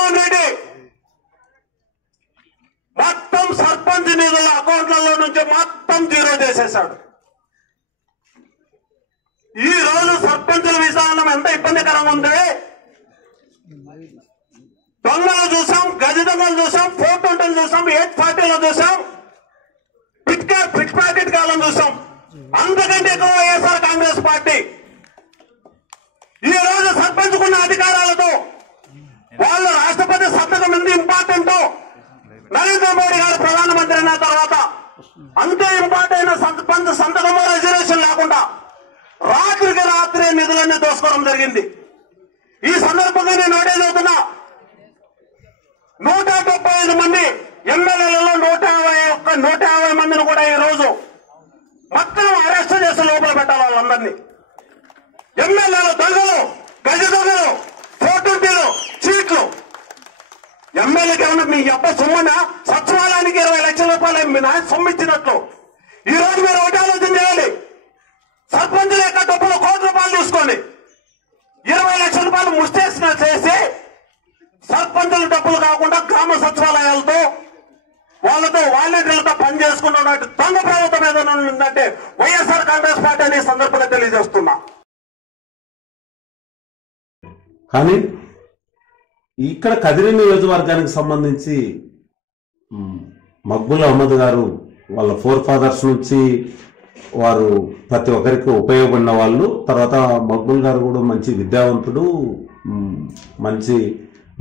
జగన్మోహన్ రెడ్డి మొత్తం సర్పంచ్ నిధుల అకౌంట్లలో నుంచి మొత్తం జీరో చేసేశాడు. ఈ రోజు సర్పంచుల విధానం ఎంత ఇబ్బందికరంగా ఉంది. దొంగలు చూసాం, గజ దొంగలు చూసాం, 420 చూసాం, 840 చూసాం, పిట్ ప్యాకెట్ కాలం చూసాం. అంతకంటే ఎక్కువ వైఎస్ఆర్ కాంగ్రెస్ పార్టీ ఈ రోజు సర్పంచుకున్న అధికారాలతో వాళ్ళు రాష్ట్రపతి సంతకం ఎంత ఇంపార్టెంట్, నరేంద్ర మోడీ గారు ప్రధానమంత్రి అయిన తర్వాత అంతే ఇంపార్టెంట్ అయిన సర్పంచ్ సంతకం రిజర్వేషన్ లేకుండా రాత్రికి రాత్రి నిధులన్నీ దోసుకోవడం జరిగింది. ఈ సందర్భంగా నేను ఒకటే చదువుతున్నా, 175 మంది ఎమ్మెల్యేలలో 150 మందిని కూడా ఈ రోజు మొత్తం అరెస్ట్ చేసి లోపల పెట్టాలి. వాళ్ళందరినీ ఎమ్మెల్యేలు దొంగలు, గజ దొంగలు, 420 చీట్లు. ఎమ్మెల్యేకి ఏమన్నా మీ అబ్బ సొమ్మున సచివాలయానికి 20 లక్షల రూపాయలు మీ నాయన సొమ్మిచ్చినట్లు. ఈ రోజు మీరు ఒకటి ఆలోచన చేయాలి. సర్పంచుల యొక్క డబ్బులు 1 కోటి రూపాయలు తీసుకొని 20 లక్షల రూపాయలు ముస్టేషన్ చేసి సర్పంచుల డబ్బులు కాకుండా గ్రామ సచివాలయాలతో వాళ్ళతో వాలంటీర్లతో పనిచేసుకున్న దొంగ ప్రభుత్వం ఏదైనా ఉందంటే వైఎస్ఆర్ కాంగ్రెస్ పార్టీ అనే సందర్భంగా తెలియజేస్తున్నా. కానీ ఇక్కడ కదిరి నియోజకవర్గానికి సంబంధించి మక్బూల్ అహ్మద్ గారు వాళ్ళ 4 ఫాదర్స్ నుంచి వారు ప్రతి ఒక్కరికి ఉపయోగపడిన వాళ్ళు. తర్వాత మక్బూల్ గారు కూడా మంచి విద్యావంతుడు, మంచి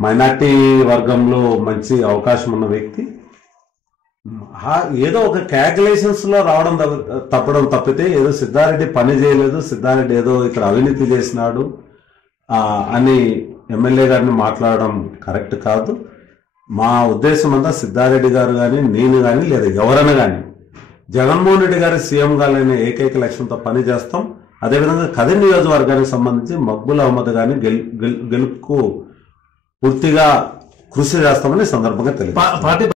మైనార్టీ వర్గంలో మంచి అవకాశం ఉన్న వ్యక్తి. ఏదో ఒక క్యాల్కులేషన్స్ లో రావడం తప్పడం తప్పితే ఏదో సిద్ధారెడ్డి పని చేయలేదు, సిద్ధారెడ్డి ఏదో ఇక్కడ అవినీతి చేసినాడు అని ఎమ్మెల్యే గారిని మాట్లాడడం కరెక్ట్ కాదు. మా ఉద్దేశం అంతా సిద్ధారెడ్డి గారు కానీ నేను కానీ లేదా ఎవరైనా కానీ జగన్మోహన్ రెడ్డి గారి సీఎం గారిని ఏకైక లక్ష్యంతో పని చేస్తాం. అదేవిధంగా కదిరి నియోజకవర్గానికి సంబంధించి మక్బూల్ అహ్మద్ గారిని గెలుపుకు పూర్తిగా కృషి చేస్తామని సందర్భంగా తెలియదు.